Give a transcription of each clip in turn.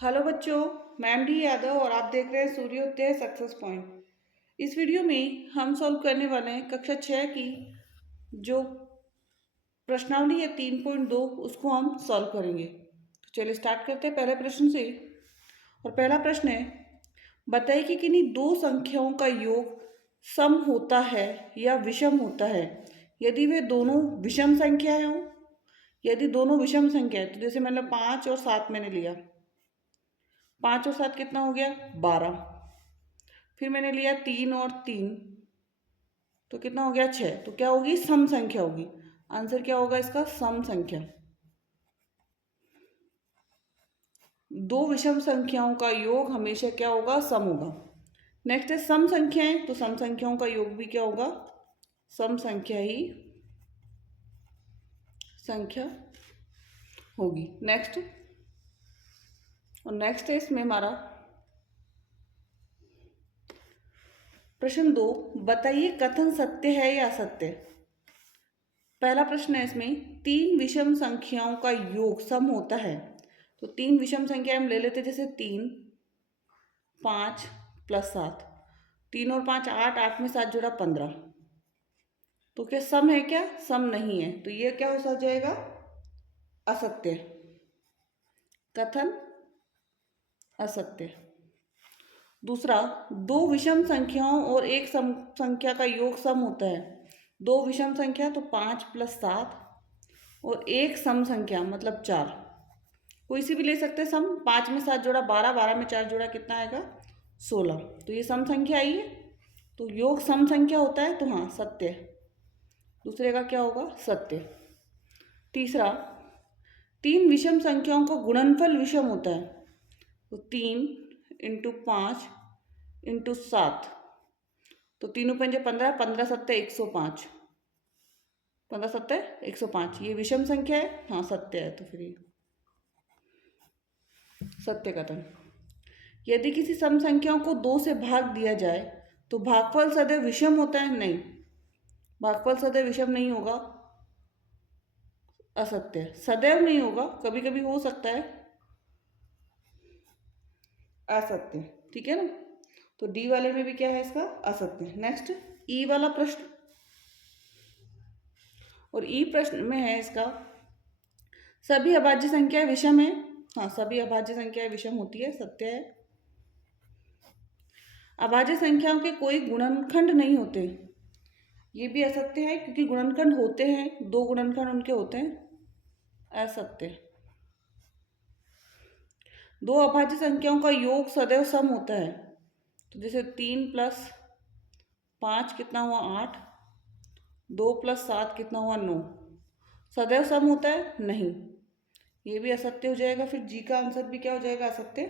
Hello बच्चों, मैं M D Yadav और आप देख रहे हैं सूर्योदय सक्सेस पॉइंट। इस वीडियो में हम सॉल्व करने वाले हैं कक्षा 6 की जो प्रश्नावली है 3.2, उसको हम सॉल्व करेंगे। तो चलिए स्टार्ट करते हैं पहले प्रश्न से। और पहला प्रश्न है, बताइए कि किन्हीं दो संख्याओं का योग सम होता है या विषम होता है यदि वे दोनों विषम संख्याएं हों। यदि दोनों विषम संख्या है तो जैसे मतलब 5 और 7 मैंने लिया, 5 और 7 कितना हो गया 12। फिर मैंने लिया 3 और 3 तो कितना हो गया 6। तो क्या होगी, सम संख्या होगी। आंसर क्या होगा इसका, सम संख्या। दो विषम संख्याओं का योग हमेशा क्या होगा, सम होगा। नेक्स्ट है सम संख्याएं, तो सम संख्याओं का योग भी क्या होगा, सम संख्या ही संख्या होगी। नेक्स्ट, और नेक्स्ट है इसमें हमारा प्रश्न 2, बताइए कथन सत्य है या असत्य। पहला प्रश्न है इसमें, तीन विषम संख्याओं का योग सम होता है। तो तीन विषम संख्या हम ले लेते, जैसे 3, 5 प्लस 7, 3 और 5 8, 8 में 7 जोड़ा 15। तो क्या सम है, क्या सम नहीं है, तो ये क्या हो जाएगा, असत्य। कथन असत्य। दूसरा, दो विषम संख्याओं और एक सम संख्या का योग सम होता है। दो विषम संख्या तो 5 प्लस 7 और एक सम संख्या मतलब 4, कोई सी भी ले सकते हैं सम। 5 में 7 जोड़ा 12, 12 में 4 जोड़ा कितना आएगा 16। तो ये सम संख्या आई है, तो योग सम संख्या होता है, तो हाँ सत्य। दूसरे का क्या होगा, सत्य। तीसरा, तीन विषम संख्याओं का गुणनफल विषम होता है। तो 3 × 5 × 7, तो तीनों पंजे 15, 15 सत्ते 105, 15 सत्ते 105, ये विषम संख्या है, हाँ सत्य है। तो फिर ये सत्य कथन। यदि किसी सम संख्याओं को 2 से भाग दिया जाए तो भागफल सदैव विषम होता है, नहीं, भागफल सदैव विषम नहीं होगा, असत्य। सदैव नहीं होगा, कभी कभी हो सकता है, असत्य। ठीक है ना, तो डी वाले में भी क्या है इसका, असत्य। नेक्स्ट, ई वाला प्रश्न, और ई प्रश्न में है इसका, सभी अभाज्य संख्याएं विषम है। हाँ, सभी अभाज्य संख्याएं विषम होती है, सत्य है। अभाज्य संख्याओं के कोई गुणनखंड नहीं होते, ये भी असत्य है, क्योंकि गुणनखंड होते हैं, 2 गुणनखंड उनके होते हैं, असत्य। दो अभाज्य संख्याओं का योग सदैव सम होता है। तो जैसे 3 + 5 कितना हुआ 8, 2 + 7 कितना हुआ 9, सदैव सम होता है, नहीं, ये भी असत्य हो जाएगा। फिर जी का आंसर भी क्या हो जाएगा, असत्य।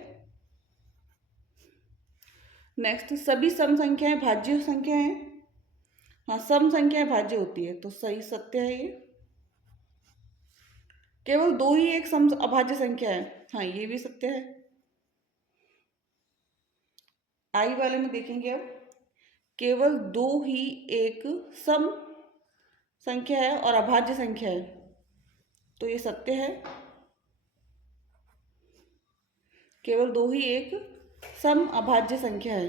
नेक्स्ट, सभी सम संख्याएं भाज्य संख्या हैं। हाँ, सम संख्याएं भाज्य होती है, तो सही सत्य है ये। केवल 2 ही एक सम अभाज्य संख्या है, हाँ ये भी सत्य है। आई वाले में देखेंगे अब, केवल 2 ही एक सम संख्या है और अभाज्य संख्या है, तो ये सत्य है। केवल 2 ही एक सम अभाज्य संख्या है।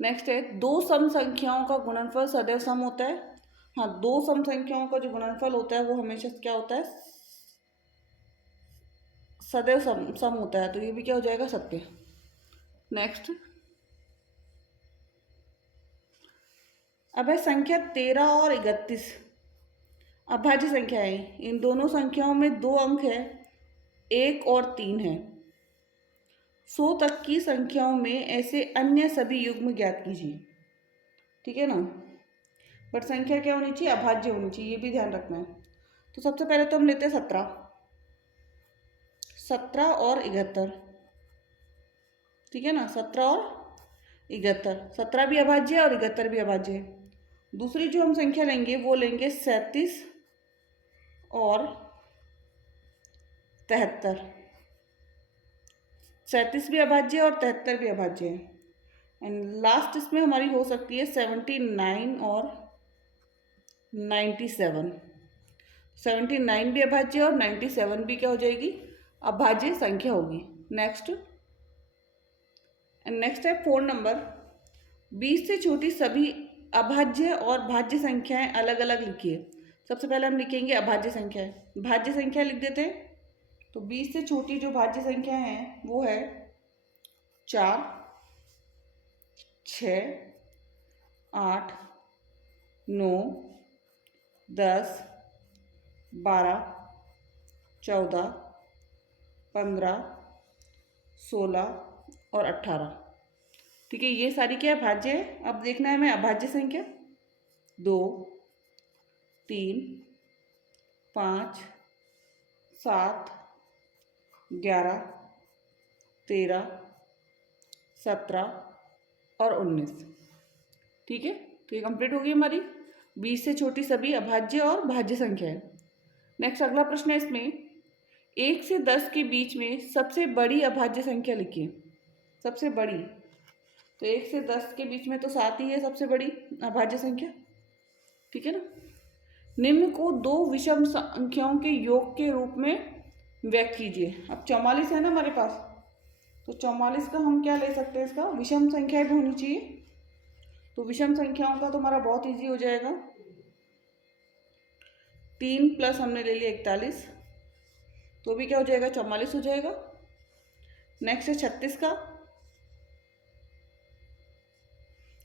नेक्स्ट है, दो सम संख्याओं का गुणनफल सदैव सम होता है। हाँ, दो सम संख्याओं का जो गुणनफल होता है वो हमेशा क्या होता है, सदैव सम होता है, तो ये भी क्या हो जाएगा, सत्य। नेक्स्ट, अब है संख्या 13 और 31 अभाज्य संख्या है। इन दोनों संख्याओं में 2 अंक है, 1 और 3 है। 100 तक की संख्याओं में ऐसे अन्य सभी युग्म ज्ञात कीजिए। ठीक है ना, बट संख्या क्या होनी चाहिए, अभाज्य होनी चाहिए, ये भी ध्यान रखना है। तो सबसे पहले तो हम लेते हैं 17, 17 और 71। ठीक है ना, 17 और 71, 17 भी अभाज्य है और 71 भी अभाज्य है। दूसरी जो हम संख्या लेंगे वो लेंगे 37 और 73। 37 भी अभाज्य है और 73 भी अभाज्य है। एंड लास्ट इसमें हमारी हो सकती है 79 और 97। 79 भी अभाज्य और 97 भी क्या हो जाएगी, अभाज्य संख्या होगी। नेक्स्ट है 4 नंबर, 20 से छोटी सभी अभाज्य और भाज्य संख्याएं अलग अलग लिखिए। सबसे पहले हम लिखेंगे अभाज्य संख्याएं, भाज्य संख्या लिख देते हैं। तो 20 से छोटी जो भाज्य संख्या है वो है 4, 6, 8, 9, 10, 12, 14, 15, 16 और 18। ठीक है, ये सारी क्या है, भाज्य है। अब देखना है हमें अभाज्य संख्या। 2, 3, 5, 7, 11, 13, 17 और 19। ठीक है, तो ये कंप्लीट हो गई हमारी 20 से छोटी सभी अभाज्य और भाज्य संख्या है। नेक्स्ट अगला प्रश्न है इसमें, 1 से 10 के बीच में सबसे बड़ी अभाज्य संख्या लिखिए। सबसे बड़ी, तो 1 से 10 के बीच में तो 7 ही है सबसे बड़ी अभाज्य संख्या। ठीक है ना। निम्न को दो विषम संख्याओं के योग के रूप में व्यक्त कीजिए। अब 44 है ना हमारे पास, तो 44 का हम क्या ले सकते हैं, इसका विषम संख्या भी होनी चाहिए। तो विषम संख्याओं का तो हमारा बहुत इजी हो जाएगा। 3 प्लस हमने ले लिया 41, तो भी क्या हो जाएगा, 44 हो जाएगा। नेक्स्ट है 36 का,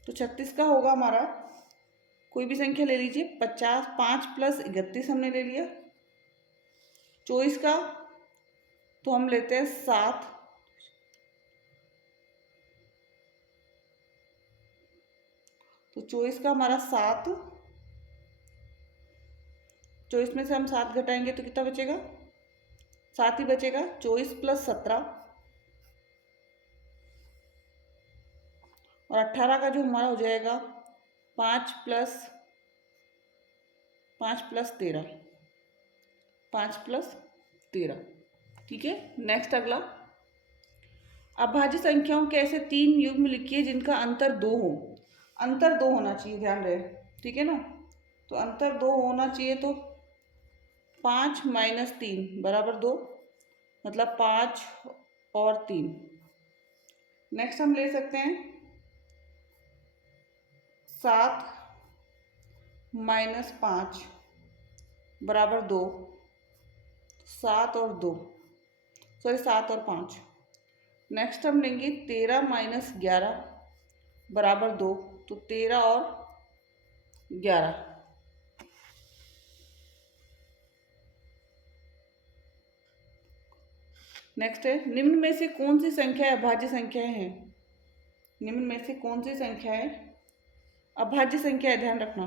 तो 36 का होगा हमारा, कोई भी संख्या ले लीजिए, 50, 5 प्लस 31 हमने ले लिया। 24 का तो हम लेते हैं 7, तो 24 का हमारा 7, 24 में से हम 7 घटाएंगे तो कितना बचेगा, 7 ही बचेगा। 24 प्लस 17 और 18 का जो हमारा हो जाएगा 5 प्लस 13, 5 प्लस 13। ठीक है, नेक्स्ट अगला, अभाज्य संख्याओं के ऐसे 3 युग्म लिखिए जिनका अंतर 2 हो। अंतर 2 होना चाहिए, ध्यान रहे। ठीक है ना, तो अंतर 2 होना चाहिए। तो 5 माइनस 3 बराबर 2, मतलब 5 और 3। नेक्स्ट हम ले सकते हैं 7 माइनस 5 बराबर 2, 7 और 2, सॉरी 7 और 5। नेक्स्ट हम लेंगे 13 माइनस 11 बराबर 2, तो 13 और 11। नेक्स्ट है, निम्न में से कौन सी संख्या अभाज्य संख्याएं हैं। निम्न में से कौन सी संख्या है अभाज्य संख्या है, ध्यान रखना।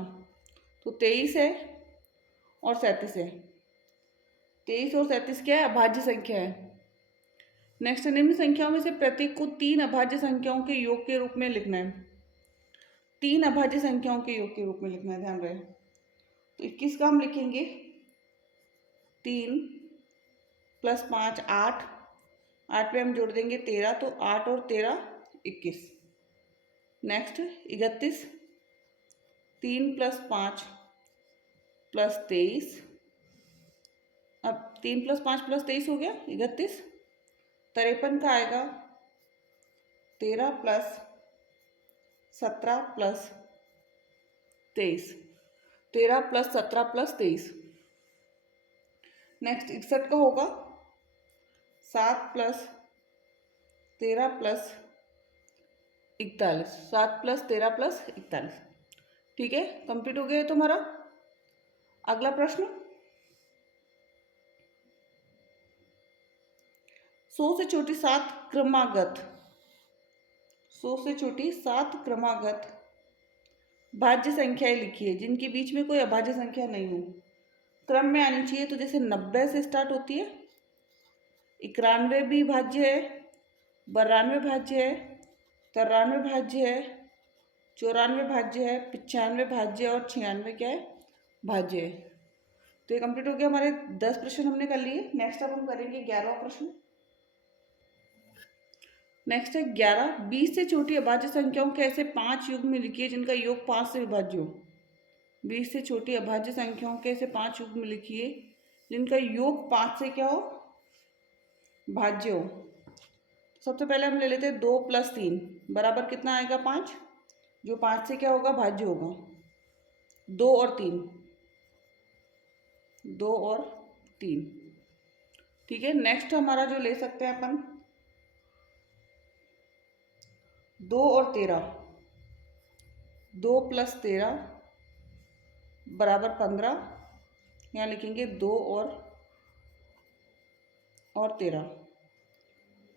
तो 23 है और 37 है। 23 और 37 क्या है, अभाज्य संख्या है। नेक्स्ट, निम्न संख्याओं में से प्रत्येक को 3 अभाज्य संख्याओं के योग के रूप में लिखना है। 3 अभाज्य संख्याओं के योग के रूप में लिखना है, ध्यान रहे। तो 21 का हम लिखेंगे 3 प्लस 5 8, 8 पे हम जोड़ देंगे 13, तो 8 और 13 21। नेक्स्ट 31, 3 प्लस 5 प्लस 23, अब 3 प्लस 5 प्लस 23 हो गया 31। 53 का आएगा 13 plus 17 plus 23, 13 plus 17 plus 23। Next 61 का होगा 7 प्लस 13 प्लस 41, 7 प्लस 13 प्लस 41। ठीक है, कंप्लीट हो गया है तुम्हारा। अगला प्रश्न, 100 से छोटी 7 क्रमागत, 100 से छोटी 7 क्रमागत भाज्य संख्याएं लिखिए जिनके बीच में कोई अभाज्य संख्या नहीं हो। क्रम में आनी चाहिए, तो जैसे 90 से स्टार्ट होती है, 91 भी भाज्य है, 92 भाज्य है, 93 भाज्य है, 94 भाज्य है, 95 भाज्य और 96 क्या है, भाज्य है। तो ये कंप्लीट हो गया, हमारे 10 प्रश्न हमने कर लिए। नेक्स्ट अब हम करेंगे 11वां प्रश्न। नेक्स्ट है 11, 20 से छोटी अभाज्य संख्याओं के ऐसे 5 युग्म लिखिए जिनका योग 5 से विभाज्य हो। 20 से छोटी अभाज्य संख्याओं के ऐसे 5 युग्म लिखिए जिनका योग 5 से क्या हो, भाज्य हो। सबसे पहले हम ले लेते हैं 2 + 3 बराबर कितना आएगा 5, जो 5 से क्या होगा, भाज्य होगा। 2 और 3, 2 और 3, ठीक है। नेक्स्ट हमारा जो ले सकते हैं अपन 2 और 13, 2 + 13 बराबर 15, यहाँ लिखेंगे 2 और 13।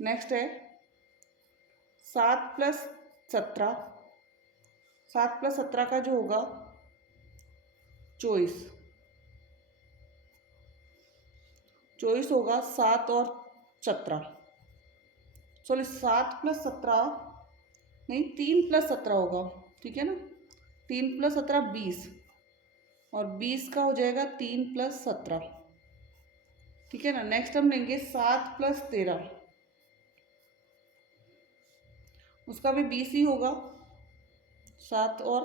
नेक्स्ट है 7 + 17, 7 + 17 का जो होगा 24, 24 होगा 7 और 17, सॉरी 7 + 17 नहीं 3 + 17 होगा, ठीक है ना। 3 + 17 20 और 20 का हो जाएगा 3 + 17, ठीक है ना। नेक्स्ट हम लेंगे 7 + 13, उसका भी 20 ही होगा, 7 और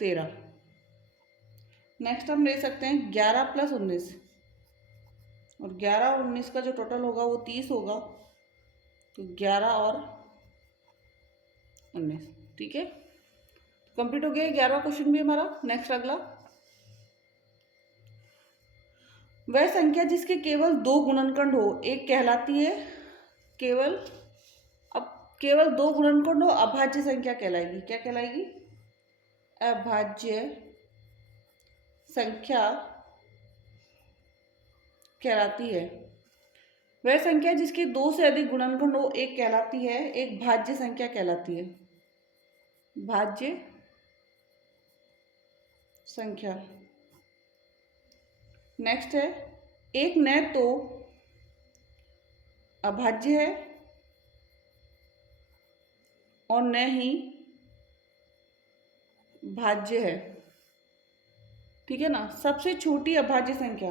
13। नेक्स्ट हम ले सकते हैं 11 + 19, और 11 और 19 का जो टोटल होगा वो 30 होगा, तो 11 और 19, ठीक है। कंप्लीट हो गया 11वां क्वेश्चन भी हमारा। नेक्स्ट अगला, वह संख्या जिसके केवल 2 गुणनखंड हो एक कहलाती है, केवल 2 गुणनखंड हो अभाज्य संख्या कहलाएगी। क्या कहलाएगी, अभाज्य संख्या कहलाती है। वह संख्या जिसके 2 से अधिक गुणनखंड हो एक कहलाती है, एक भाज्य संख्या कहलाती है, भाज्य संख्या। नेक्स्ट है एक न तो अभाज्य है और न ही भाज्य है, ठीक है ना। सबसे छोटी अभाज्य संख्या,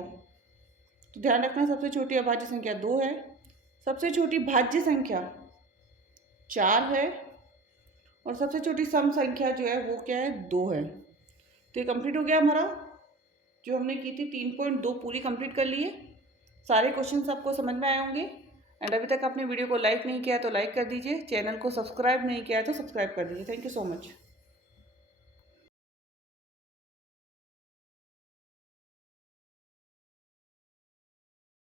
तो ध्यान रखना सबसे छोटी अभाज्य संख्या 2 है, सबसे छोटी भाज्य संख्या 4 है, और सबसे छोटी सम संख्या जो है वो क्या है, 2 है। तो ये कंप्लीट हो गया हमारा, जो हमने की थी 3.2 पूरी कंप्लीट कर लिए। सारे क्वेश्चन आपको समझ में आए होंगे। एंड अभी तक आपने वीडियो को लाइक नहीं किया तो लाइक कर दीजिए, चैनल को सब्सक्राइब नहीं किया तो सब्सक्राइब कर दीजिए। Thank you so much.